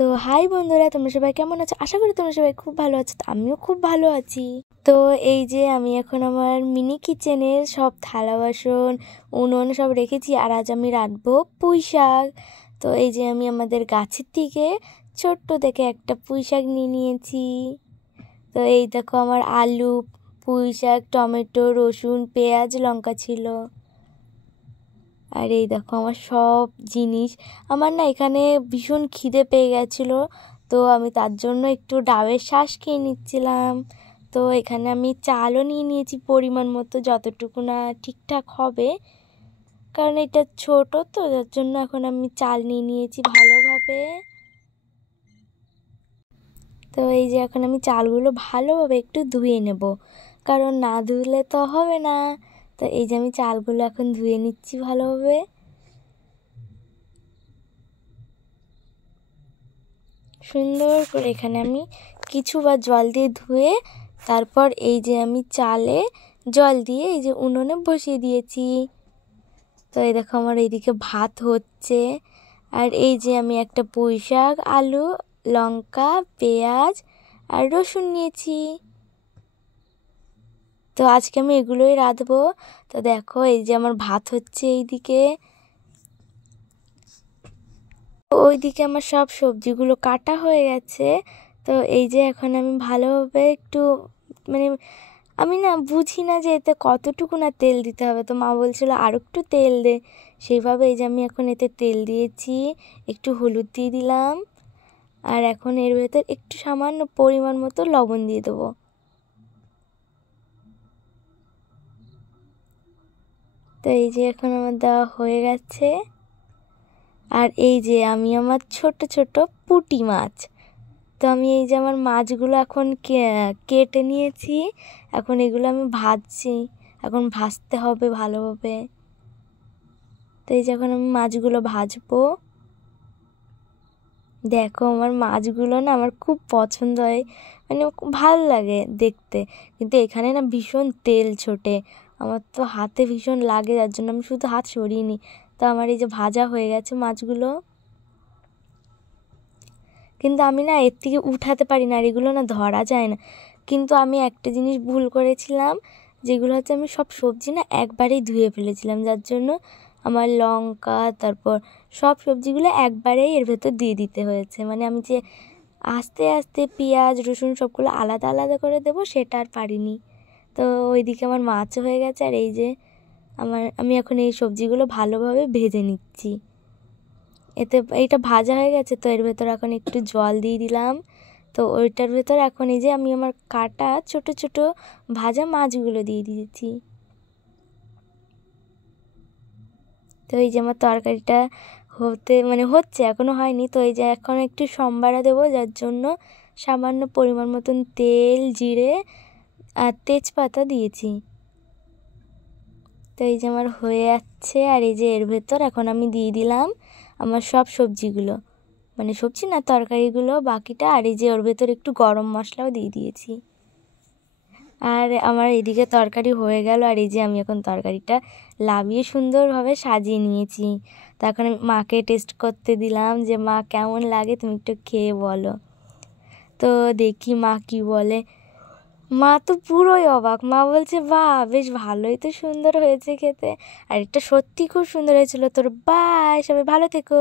তো হাই বন্ধুরা, তোমরা সবাই কেমন আছো? আশা করি তোমরা সবাই খুব ভালো আছো। তো আমিও খুব ভালো আছি। তো এই যে আমি এখন আমার মিনি কিচেনের সব থালা বাসন উনুন সব রেখেছি, আর আজ আমি রাঁধবো পুঁই শাক। তো এই যে আমি আমাদের গাছের থেকে ছোট্ট দেখে একটা পুঁই শাক নিয়ে নিয়েছি। তো এই দেখো আমার আলু, পুঁই শাক, টমেটো, রসুন, পেঁয়াজ, লঙ্কা ছিল। আর এই দেখো আমার সব জিনিস। আমার না এখানে ভীষণ খিদে পেয়ে গেছিলো, তো আমি তার জন্য একটু ডাবের শাঁস খেয়ে নিচ্ছিলাম। তো এখানে আমি চালও নিয়ে নিয়েছি পরিমাণ মতো, যতটুকু না ঠিকঠাক হবে, কারণ এটা ছোট, তো যার জন্য এখন আমি চাল নিয়ে নিয়েছি ভালোভাবে। তো এই যে এখন আমি চালগুলো ভালোভাবে একটু ধুয়ে নেব, কারণ না ধুলে তো হবে না। তো এই যে আমি চালগুলো এখন ধুয়ে নিচ্ছি ভালোভাবে। সুন্দর করে এখানে আমি কিছুবার জল দিয়ে ধুয়ে তারপর এই যে আমি চালে জল দিয়ে এই যে উনুনে বসিয়ে দিয়েছি। তো এই দেখো আমার এইদিকে ভাত হচ্ছে, আর এই যে আমি একটা পুঁই শাক, আলু, লঙ্কা, পেঁয়াজ আর রসুন নিয়েছি। তো আজকে আমি এগুলোই রাঁধবো। তো দেখো এই যে আমার ভাত হচ্ছে এইদিকে, ওইদিকে আমার সব সবজিগুলো কাটা হয়ে গেছে। তো এই যে এখন আমি ভালোভাবে একটু মানে আমি না বুঝি না যে এতে কতটুকু না তেল দিতে হবে, তো মা বলছিল আর একটু তেল দে, সেইভাবে এই যে আমি এখন এতে তেল দিয়েছি, একটু হলুদ দিয়ে দিলাম, আর এখন এর ভেতর একটু সামান্য পরিমাণ মতো লবণ দিয়ে দেবো। তো এই যে এখন আমার দেওয়া হয়ে গেছে। আর এই যে আমি আমার ছোট ছোট পুঁটি মাছ, তো আমি এই যে আমার মাছগুলো এখন কেটে নিয়েছি, এখন এগুলো আমি ভাজছি, এখন ভাজতে হবে ভালোভাবে। তো এই যে এখন আমি মাছগুলো ভাজবো। দেখো আমার মাছগুলো না আমার খুব পছন্দ হয়, মানে খুব ভালো লাগে দেখতে, কিন্তু এখানে না ভীষণ তেল ছোটে, আমার তো হাতে ভীষণ লাগে, যার জন্য আমি শুধু হাত সরিয়ে নিই। তো আমার এই যে ভাজা হয়ে গেছে মাছগুলো, কিন্তু আমি না এর থেকে উঠাতে পারি না, আর এগুলো না ধরা যায় না। কিন্তু আমি একটা জিনিস ভুল করেছিলাম, যেগুলো হচ্ছে আমি সব সবজি না একবারেই ধুয়ে ফেলেছিলাম, যার জন্য আমার লঙ্কা তারপর সব সবজিগুলো একবারেই এর ভেতর দিয়ে দিতে হয়েছে। মানে আমি যে আস্তে আস্তে পেঁয়াজ রসুন সবগুলো আলাদা আলাদা করে দেবো সেটা আর পারিনি। তো ওইদিকে আমার মাছ হয়ে গেছে, আর এই যে আমি এখন এই সবজিগুলো ভালোভাবে ভেজে নিচ্ছি। এইটা ভাজা হয়ে গেছে, তো এর ভেতর এখন একটু জল দিয়ে দিলাম। তো ওইটার ভেতর এখন এই যে আমি আমার কাটা ছোট ছোট ভাজা মাছগুলো দিয়ে দিয়েছি। তো এই যে আমার তরকারিটা হচ্ছে, এখনও হয়নি। তো এই যে এখন একটু সম্বারা দেবো, যার জন্য সামান্য পরিমাণ মতন তেল, জিরে আর তেজপাতা দিয়েছি। তো এই যে আমার হয়ে যাচ্ছে, আর এই যে এর ভেতর এখন আমি দিয়ে দিলাম আমার সব সবজিগুলো, মানে সবজি না তরকারিগুলো বাকিটা, আর এই যে ওর ভেতর একটু গরম মশলাও দিয়ে দিয়েছি। আর আমার এদিকে তরকারি হয়ে গেল, আর এই যে আমি এখন তরকারিটা লাবিয়ে সুন্দরভাবে সাজিয়ে নিয়েছি। তো এখন আমি মাকে টেস্ট করতে দিলাম যে মা কেমন লাগে, তুমি একটু খেয়ে বলো। তো দেখি মা কি বলে। মা তো পুরোই অবাক, মা বলছে বাহ বেশ ভালোই তো সুন্দর হয়েছে খেতে, আর এটা সত্যি খুব সুন্দর হয়েছিল তোর। বাই, সবাই ভালো থেকো।